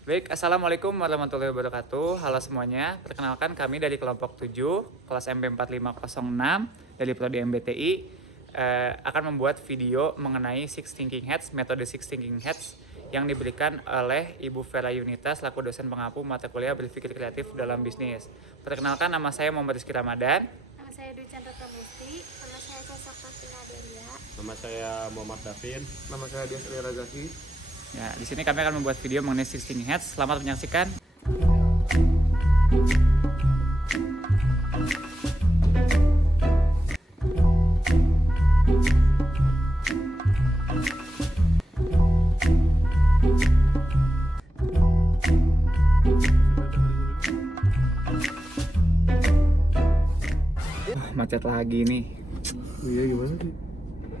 Baik, Assalamualaikum warahmatullahi wabarakatuh. Halo semuanya, perkenalkan kami dari kelompok 7, kelas MP4506 dari Prodi MBTI akan membuat video mengenai Six Thinking Hats, metode Six Thinking Hats yang diberikan oleh Ibu Vera Yunita selaku dosen pengampu mata kuliah berpikir kreatif dalam bisnis. Perkenalkan, nama saya Muhammad Rizky Ramadan. Nama saya Dwi Chandra Pramusti. Nama saya Sosok Fastina Delia. Nama saya Muhammad Davin. Nama saya Dias Razaki. Ya, di sini kami akan membuat video mengenai Six Thinking Hats. Selamat menyaksikan. Macet lagi nih. Iya, gimana sih?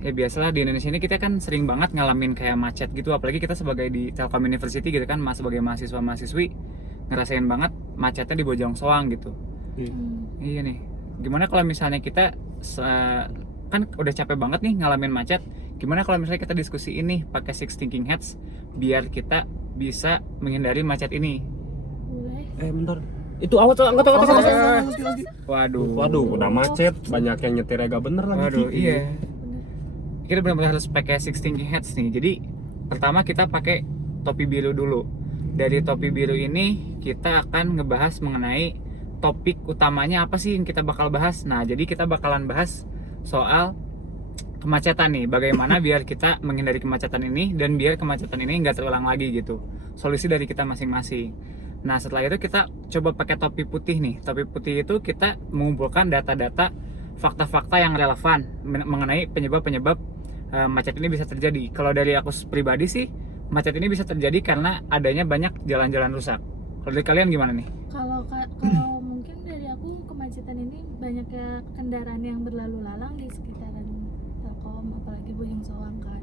Ya biasalah di Indonesia ini kita kan sering banget ngalamin kayak macet gitu, apalagi kita sebagai di Telkom University gitu kan, sebagai mahasiswa-mahasiswi ngerasain banget macetnya di Bojong Soang gitu. Iya. Iya nih, gimana kalau misalnya kita kan udah capek banget nih ngalamin macet, gimana kalau misalnya kita diskusi ini pakai Six Thinking Hats biar kita bisa menghindari macet ini. Boleh. Bentar. Itu awas, angkat. Waduh, Udah macet, banyak yang nyetirnya gak bener lagi. Waduh, Ki. iya. Kita benar-benar harus pakai Six Thinking Hats nih. Jadi pertama kita pakai topi biru dulu. Dari topi biru ini kita akan ngebahas mengenai topik utamanya apa sih yang kita bakal bahas. Nah, jadi kita bakalan bahas soal kemacetan nih. Bagaimana biar kita menghindari kemacetan ini dan biar kemacetan ini nggak terulang lagi gitu. Solusi dari kita masing-masing. Nah, setelah itu kita coba pakai topi putih nih. Topi putih itu kita mengumpulkan data-data, fakta-fakta yang relevan mengenai penyebab-penyebab macet ini bisa terjadi. Kalau dari aku pribadi sih, macet ini bisa terjadi karena adanya banyak jalan-jalan rusak. Kalau dari kalian gimana nih? Kalau mungkin dari aku, kemacetan ini banyaknya kendaraan yang berlalu lalang di sekitaran Telkom, apalagi Bojong Soang kan.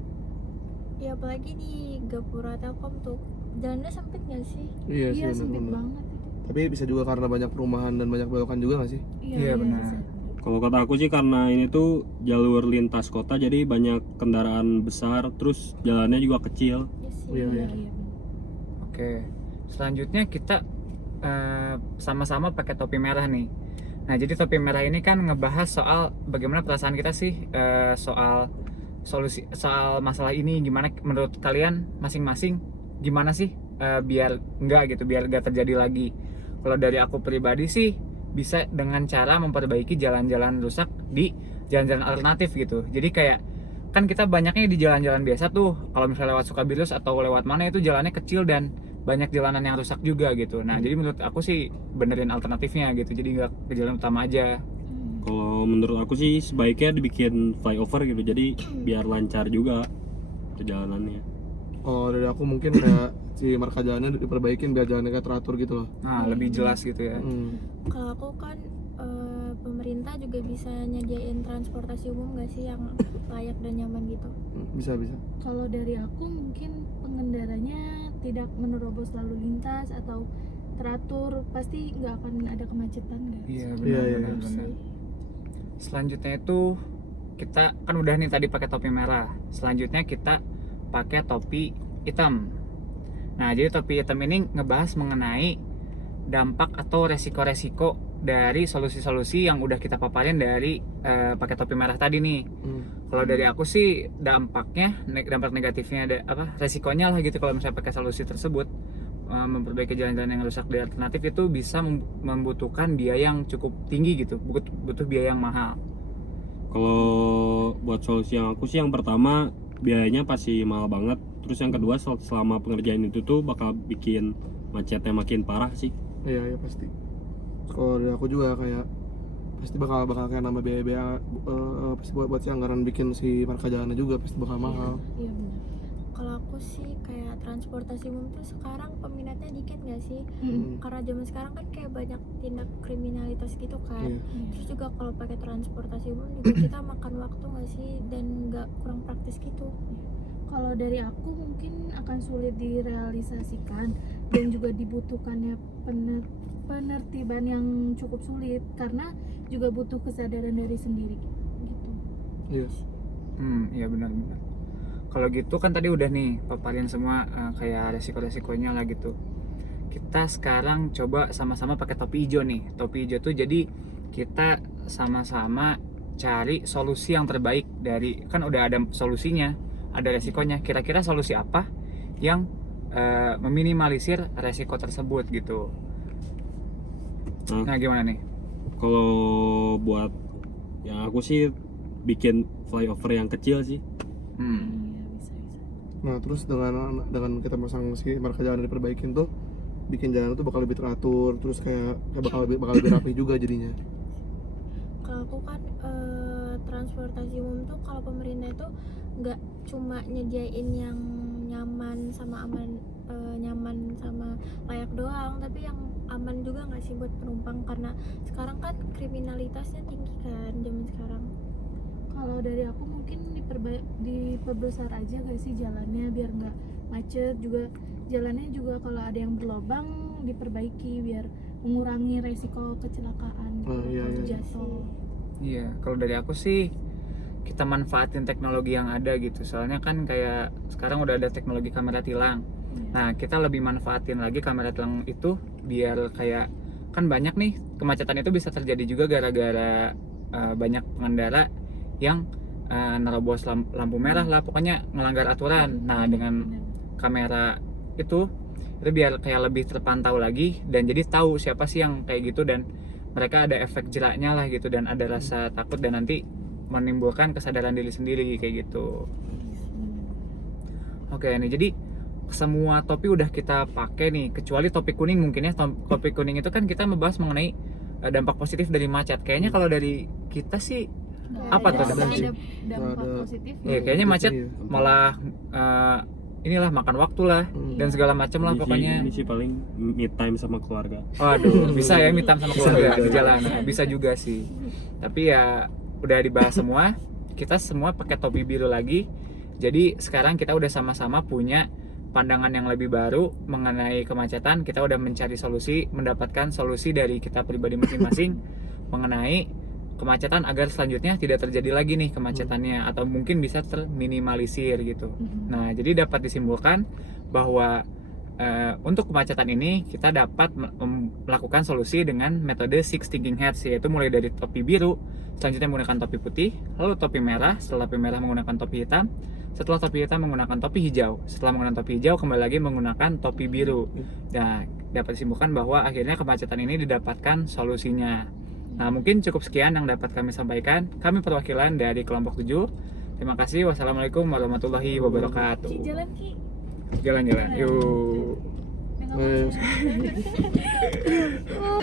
Ya apalagi di Gapura Telkom tuh jalannya sempit nggak sih? Iya sih, Iya sempit benar-benar. banget itu. Tapi bisa juga karena banyak perumahan dan banyak belokan juga nggak sih? Iya, benar. bisa. Kalau kata aku sih karena ini tuh jalur lintas kota, jadi banyak kendaraan besar, terus jalannya juga kecil. Iya sih. Iya, iya. Benar. Oke, selanjutnya kita sama-sama pakai topi merah nih. Nah, jadi topi merah ini kan ngebahas soal bagaimana perasaan kita sih soal soal masalah ini. Gimana menurut kalian masing-masing? Gimana sih biar enggak gitu, biar enggak terjadi lagi? Kalau dari aku pribadi sih bisa dengan cara memperbaiki jalan-jalan rusak di jalan-jalan alternatif gitu. Jadi kayak kan kita banyaknya di jalan-jalan biasa tuh, kalau misalnya lewat Sukabirus atau lewat mana itu jalannya kecil dan banyak jalanan yang rusak juga gitu. Nah, jadi menurut aku sih benerin alternatifnya gitu, jadi nggak ke jalan utama aja. Kalau menurut aku sih sebaiknya dibikin flyover gitu, jadi biar lancar juga perjalanannya. Kalau dari aku mungkin kayak si marka jalannya diperbaikin biar jalannya kayak teratur gitu loh. Nah, lebih jelas gitu ya. Kalau aku kan pemerintah juga bisa nyediain transportasi umum nggak sih yang layak dan nyaman gitu. Bisa. Kalau dari aku mungkin pengendaranya tidak menerobos lalu lintas atau teratur, pasti nggak akan ada kemacetan nggak? Iya, Iya, iya. benar. Selanjutnya itu kita kan udah nih tadi pakai topi merah. Selanjutnya kita pakai topi hitam. Nah, jadi topi hitam ini ngebahas mengenai dampak atau resiko-resiko dari solusi-solusi yang udah kita paparin dari pakai topi merah tadi nih. Kalau dari aku sih dampaknya, dampak negatifnya resikonya lah gitu kalau misalnya pakai solusi tersebut, memperbaiki jalan-jalan yang rusak di alternatif itu bisa membutuhkan biaya yang cukup tinggi gitu, butuh biaya yang mahal. Kalau buat solusi yang aku sih, yang pertama biayanya pasti mahal banget. Terus yang kedua, selama pengerjaan itu tuh bakal bikin macetnya makin parah sih. Iya pasti. Kalau dari aku juga kayak pasti bakal kayak nambah biaya pasti buat si anggaran bikin si marka jalannya juga pasti bakal mahal. Iya benar. Kalau aku sih kayak transportasi umum tuh sekarang peminatnya dikit nggak sih? Karena zaman sekarang kan kayak banyak tindak kriminalitas gitu kan. Iya. Terus juga kalau pakai transportasi umum juga kita makan waktu nggak sih, dan nggak kurang praktis gitu. Kalau dari aku mungkin akan sulit direalisasikan dan juga dibutuhkannya penertiban yang cukup sulit karena juga butuh kesadaran dari sendiri gitu. Iya. Iya benar. Kalau gitu kan tadi udah nih paparin semua kayak resiko-resikonya lah gitu. kita sekarang coba sama-sama pakai topi hijau nih. Topi hijau tuh jadi kita sama-sama cari solusi yang terbaik dari, kan udah ada solusinya, ada resikonya. Kira-kira solusi apa yang meminimalisir resiko tersebut gitu. Nah, gimana nih? Kalau buat ya aku sih bikin flyover yang kecil sih. Iya, bisa. Nah terus dengan kita pasang si marka jalan diperbaikin tuh, bikin jalan tuh bakal lebih teratur, terus kayak bakal lebih rapi juga jadinya. Kalau aku kan transportasi umum tuh, kalau pemerintah itu nggak cuma nyediain yang nyaman sama aman, nyaman sama layak doang, tapi yang aman juga nggak sih buat penumpang, karena sekarang kan kriminalitasnya tinggi kan zaman sekarang. Kalau dari aku mungkin diperbesar aja gak sih jalannya biar nggak macet, juga jalannya juga kalau ada yang berlobang diperbaiki biar mengurangi resiko kecelakaan gitu, Iya, kalau iya. jatuh. Iya, kalau dari aku sih kita manfaatin teknologi yang ada gitu. Soalnya kan kayak sekarang udah ada teknologi kamera tilang. Nah, kita lebih manfaatin lagi kamera tilang itu biar kayak, kan banyak nih kemacetan itu bisa terjadi juga gara-gara banyak pengendara yang nerobos lampu merah lah, pokoknya ngelanggar aturan. Nah, dengan kamera itu biar kayak lebih terpantau lagi, dan jadi tahu siapa sih yang kayak gitu, dan mereka ada efek jeraknya lah gitu, dan ada rasa takut, dan nanti menimbulkan kesadaran diri sendiri kayak gitu. Oke nih, jadi semua topi udah kita pakai nih, kecuali topi kuning mungkin ya. Topi kuning itu kan kita membahas mengenai dampak positif dari macet. Kayaknya kalau dari kita sih apa tuh ada dampak? dampak Ada. positif Ya, kayaknya macet Iya. malah inilah makan waktu lah dan segala macam lah Ini sih- pokoknya. ini sih paling me time sama keluarga. Waduh, bisa ya me time sama keluarga juga. di jalan. Bisa juga sih. Tapi ya udah dibahas semua. Kita semua pakai topi biru lagi. Jadi sekarang kita udah sama-sama punya pandangan yang lebih baru mengenai kemacetan. Kita udah mencari solusi, mendapatkan solusi dari kita pribadi masing-masing mengenai kemacetan agar selanjutnya tidak terjadi lagi nih kemacetannya, atau mungkin bisa terminimalisir gitu. Nah, jadi dapat disimpulkan bahwa untuk kemacetan ini kita dapat melakukan solusi dengan metode Six Thinking Hats, yaitu mulai dari topi biru, selanjutnya menggunakan topi putih, lalu topi merah, setelah topi merah menggunakan topi hitam, setelah topi hitam menggunakan topi hijau, setelah menggunakan topi hijau kembali lagi menggunakan topi biru. Nah, dapat disimpulkan bahwa akhirnya kemacetan ini didapatkan solusinya. Nah, mungkin cukup sekian yang dapat kami sampaikan. Kami perwakilan dari kelompok 7. Terima kasih. Wassalamualaikum warahmatullahi wabarakatuh. Ki, jalan Ki. Jalan-jalan. Yuk. Nggak mau.